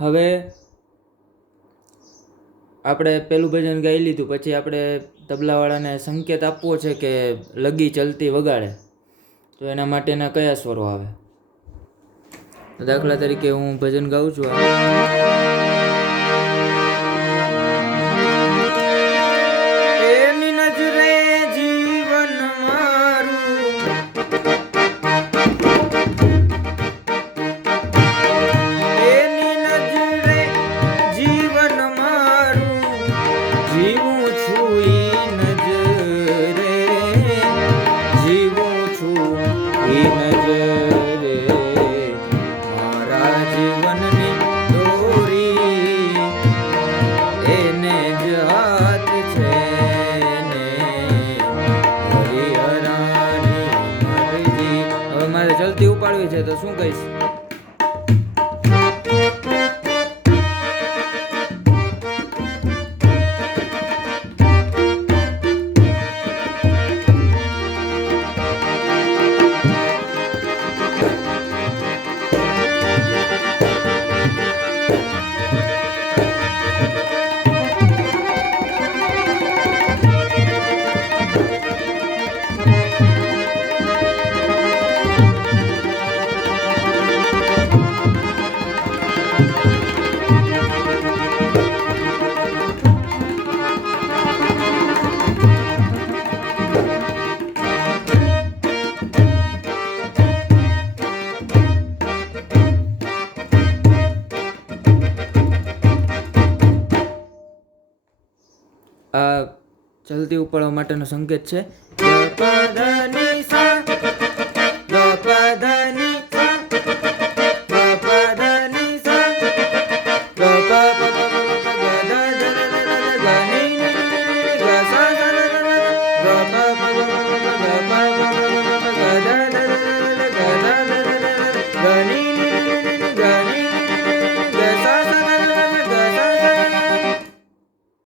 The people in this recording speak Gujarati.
હવે આપણે પેલું ભજન ગાઈ લીધું, પછી આપણે તબલાવાળાને સંકેત આપવો છે કે લગી ચલતી વગાડે, તો એના માટેના કયા સ્વરો આવે? દાખલા તરીકે હું ભજન ગાઉં છું. એની નજરે જીવન મારું, એની નજરે જીવન મારું, જીવું છું ઈ નજરે, જીવું છું ઈ નજરે, મારા જીવનની દોરી એને જ હાથ છે ને હરિહરાની મરજી. હવે મારે જલ્દી ઉપાડવી છે તો શું કહીશ? આ જલ્દી ઉપાડવા માટેનો સંકેત છે.